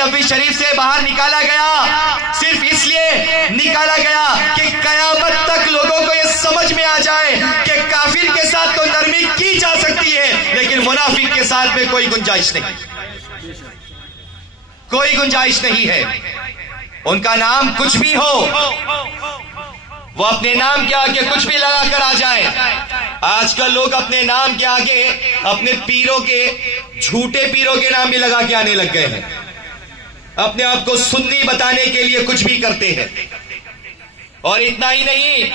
नबी शरीफ से बाहर निकाला गया, सिर्फ इसलिए निकाला गया कि कयामत तक लोगों को यह समझ में आ जाए कि काफिर के साथ तो नरमी की जा सकती है, लेकिन मुनाफिक के साथ में कोई गुंजाइश नहीं, कोई गुंजाइश नहीं है। उनका नाम कुछ भी हो, वो अपने नाम के आगे कुछ भी लगा कर आ जाए। आजकल लोग अपने नाम के आगे अपने पीरों के, झूठे पीरों के नाम भी लगा के आने लग गए हैं। अपने आप को सुन्नी बताने के लिए कुछ भी करते हैं। और इतना ही नहीं,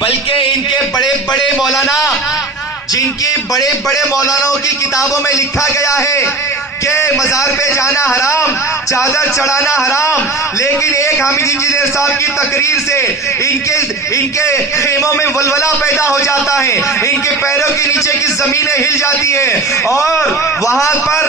बल्कि इनके बड़े बड़े मौलाना, जिनकी बड़े बड़े मौलानाओं की किताबों में लिखा गया है कि मजार पे जाना हराम, चादर चढ़ाना हराम, लेकिन एक हामिद इंजीनियर साहब की तकरीर से इनके खेमों में वलवला पैदा हो जाता है, इनके पैरों के नीचे की जमीनें हिल जाती है। और वहां पर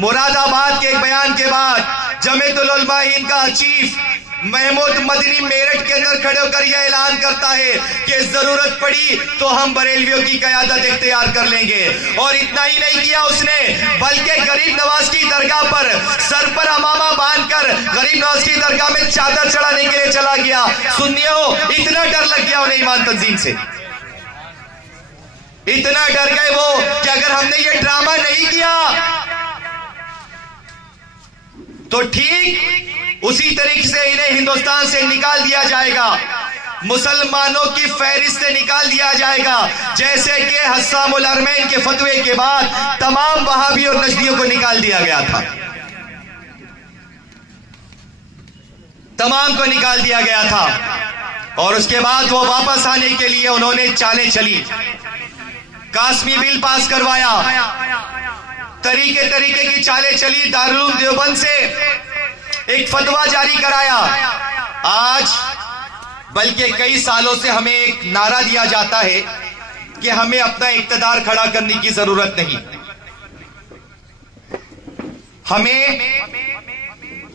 मुरादाबाद के एक बयान के बाद जमीयतुल उलमा हिंद का चीफ महमूद मदनी मेरठ के अंदर खड़े होकर यह ऐलान करता है कि जरूरत पड़ी तो हम बरेलवियों की क़यादत इख्तियार कर लेंगे। और इतना ही नहीं किया उसने, बल्कि गरीब नवाज की दरगाह पर सर पर अमामा बांधकर गरीब नवाज की दरगाह में चादर चढ़ाने के लिए चला गया। सुन्नियों, इतना डर लग गया उन्हें ईमान तंजीम से, इतना डर गए वो कि अगर हमने ये ड्रामा नहीं किया तो ठीक उसी तरीके से इन्हें हिंदुस्तान से निकाल दिया जाएगा, मुसलमानों की फहरिस्त से निकाल दिया जाएगा, जैसे कि हस्सामुल हरमैन के फतवे के बाद तमाम वहाबी और नजदियों को निकाल दिया गया था, तमाम को निकाल दिया गया था। और उसके बाद वो वापस आने के लिए उन्होंने चालें चली, कासमी बिल पास करवाया, तरीके तरीके की चालें चली, दारुल उलूम देवबंद से एक फतवा जारी कराया। आज बल्कि कई सालों से हमें एक नारा दिया जाता है कि हमें अपना इक्तदार खड़ा करने की जरूरत नहीं, हमें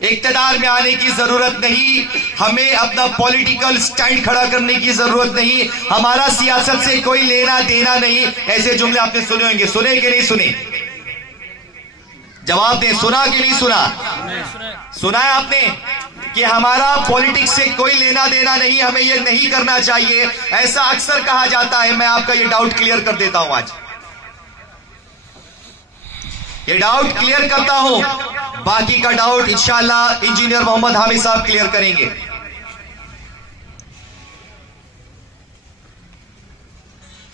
इक्तदार में आने की जरूरत नहीं, हमें अपना पॉलिटिकल स्टैंड खड़ा करने की जरूरत नहीं, हमारा सियासत से कोई लेना देना नहीं। ऐसे जुमले आपने सुने होंगे, सुने कि नहीं सुने? जवाब दें, सुना कि नहीं सुना? सुना है आपने कि हमारा पॉलिटिक्स से कोई लेना देना नहीं, हमें ये नहीं करना चाहिए, ऐसा अक्सर कहा जाता है। मैं आपका ये डाउट क्लियर कर देता हूं, आज ये डाउट क्लियर करता हूं, बाकी का डाउट इंशाअल्लाह इंजीनियर मोहम्मद हामिद साहब क्लियर करेंगे।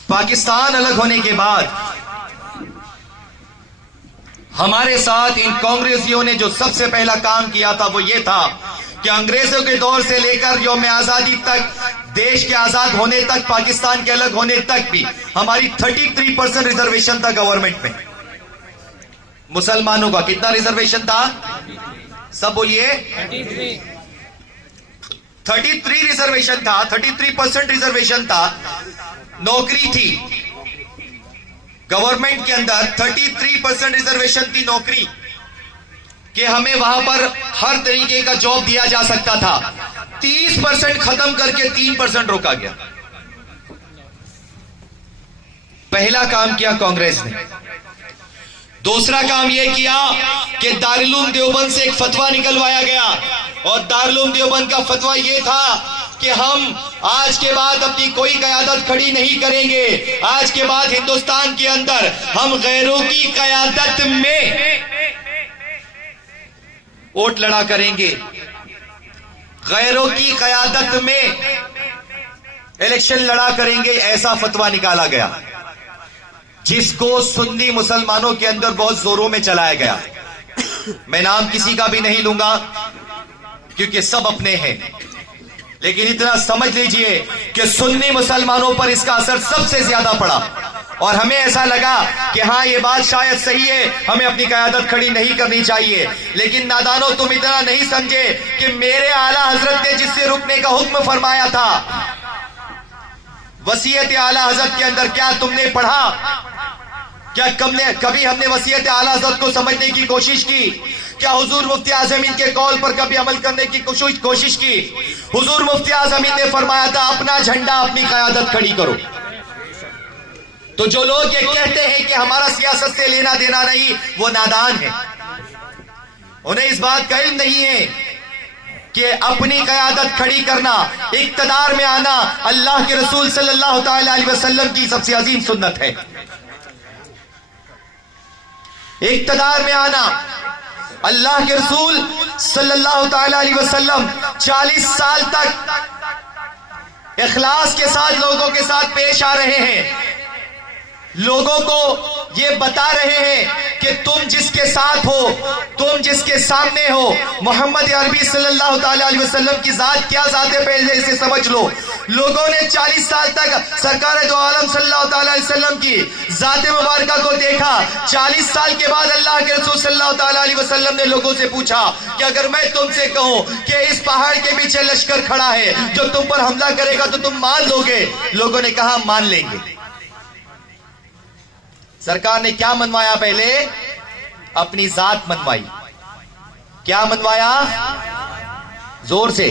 पाकिस्तान अलग होने के बाद हमारे साथ इन कांग्रेसियों ने जो सबसे पहला काम किया था वो ये था कि अंग्रेजों के दौर से लेकर यौम आजादी तक, देश के आजाद होने तक, पाकिस्तान के अलग होने तक भी हमारी 33% रिजर्वेशन था गवर्नमेंट में। मुसलमानों का कितना रिजर्वेशन था? सब बोलिए। 33 रिजर्वेशन था, 33% रिजर्वेशन था। नौकरी थी गवर्नमेंट के अंदर, 33% रिजर्वेशन थी नौकरी, कि हमें वहां पर हर तरीके का जॉब दिया जा सकता था। 30% खत्म करके 3% रोका गया। पहला काम किया कांग्रेस ने। दूसरा काम यह किया कि दारुल उलूम देवबंद से एक फतवा निकलवाया गया, और दारुल उलूम देवबंद का फतवा यह था कि हम आज के बाद अपनी कोई क़यादत खड़ी नहीं करेंगे, आज के बाद हिंदुस्तान के अंदर हम गैरों की क़यादत में वोट लड़ा करेंगे, गैरों की क़यादत में इलेक्शन लड़ा करेंगे। ऐसा फतवा निकाला गया, जिसको सुन्नी मुसलमानों के अंदर बहुत जोरों में चलाया गया। मैं नाम किसी का भी नहीं लूंगा क्योंकि सब अपने हैं, लेकिन इतना समझ लीजिए कि सुन्नी मुसलमानों पर इसका असर सबसे ज्यादा पड़ा, और हमें ऐसा लगा कि हाँ ये बात शायद सही है, हमें अपनी क़यादत खड़ी नहीं करनी चाहिए। लेकिन नादानो, तुम इतना नहीं समझे कि मेरे आला हजरत ने जिससे रुकने का हुक्म फरमाया था, वसीयत आला हजरत के अंदर क्या तुमने पढ़ा? क्या कभी हमने वसीयत आला हजरत को समझने की कोशिश की? क्या हुजूर मुफ्ती आज़म के कौल पर कभी अमल करने की कोशिश की? हुजूर मुफ्ती आज़म ने फरमाया था, अपना झंडा अपनी क़यादत खड़ी करो। तो जो लोग ये कहते हैं कि हमारा सियासत से लेना देना नहीं, वो नादान है। उन्हें इस बात का इल्म नहीं है कि अपनी क़यादत खड़ी करना, इक़्तिदार में आना अल्लाह के रसूल सल्लल्लाहु ताला अलैहि वसल्लम की सबसे अजीम सुन्नत है। इक़्तिदार में आना, अल्लाह के रसूल सल्लल्लाहु ताला अलैहि वसल्लम 40 साल तक इखलास के साथ लोगों के साथ पेश आ रहे हैं, लोगों को ये बता रहे हैं कि तुम जिसके साथ हो, तुम जिसके सामने हो, मोहम्मद अरबी सल्लल्लाहु ताला अलैहि वसल्लम की जात क्या जात है पहले इसे समझ लो। लोगों ने 40 साल तक सरकार दो आलम सल्लल्लाहु ताला अलैहि वसल्लम की जात मुबारका को देखा। 40 साल के बाद अल्लाह के रसूल सल्लल्लाहु ताला अलैहि वसल्लम ने लोगों से पूछा कि अगर मैं तुमसे कहूं कि इस पहाड़ के पीछे लश्कर खड़ा है जो तुम पर हमला करेगा तो तुम मान लोगे? लोगों ने कहा मान लेंगे। सरकार ने क्या मनवाया? पहले अपनी जात मनवाई। क्या मनवाया? जोर से,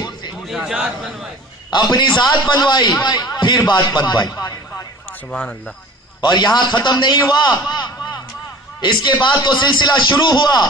अपनी जात मनवाई, फिर बात मनवाई। सुभान अल्लाह। और यहां खत्म नहीं हुआ, इसके बाद तो सिलसिला शुरू हुआ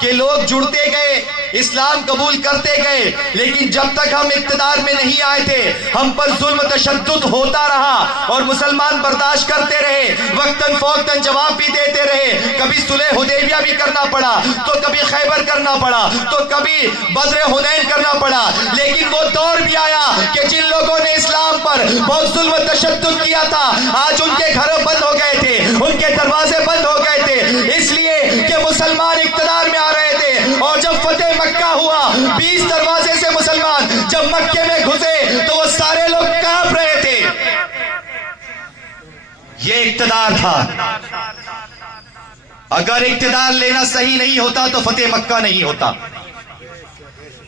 कि लोग जुड़ते गए, इस्लाम कबूल करते गए, लेकिन जब तक हम इक़्तिदार में नहीं आए थे हम पर जुल्म तशद्दुद होता रहा और मुसलमान बर्दाश्त करते रहे, वक्तन फौक्तन जवाब भी देते रहे। कभी सुलह हुदैबिया भी करना पड़ा, तो कभी खैबर करना पड़ा, तो कभी बद्र हुनैन करना पड़ा, लेकिन वो दौर भी आया कि जिन लोगों ने इस्लाम पर बहुत जुल्म तशद्दुद किया था आज उनके घर बंद हो गए थे, उनके दरवाजे बंद हो गए थे, इसलिए कि मुसलमान इक़्तिदार में आ रहे थे। और जब फतेह मक्का हुआ, 20 दरवाजे से मुसलमान जब मक्के में घुसे तो वो सारे लोग कांप रहे थे। ये इक़्तिदार था। अगर इक़्तिदार लेना सही नहीं होता तो फतेह मक्का नहीं होता।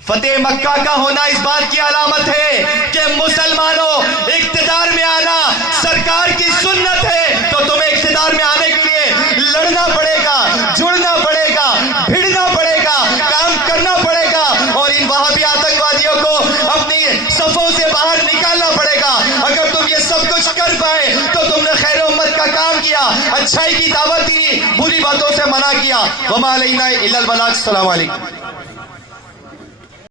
फतेह मक्का का होना इस बात की अलामत है कि मुसलमानों इक़्तिदार में आना सरकार की सुन्नत है, तो तुम्हें इक़्तिदार में आने के लिए लड़ना पड़ेगा, जुड़ना पड़ेगा, भिड़ना पड़ेगा, काम करना पड़ेगा और इन वहाबी आतंकवादियों को अपनी सफों से बाहर निकालना पड़ेगा। अगर तुम ये सब कुछ कर पाए तो तुमने खैर उम्मत का काम किया, अच्छाई की दावत दी, बुरी बातों से मना किया। वमा अलैना इल्लल बलाग। अस्सलामु अलैकुम।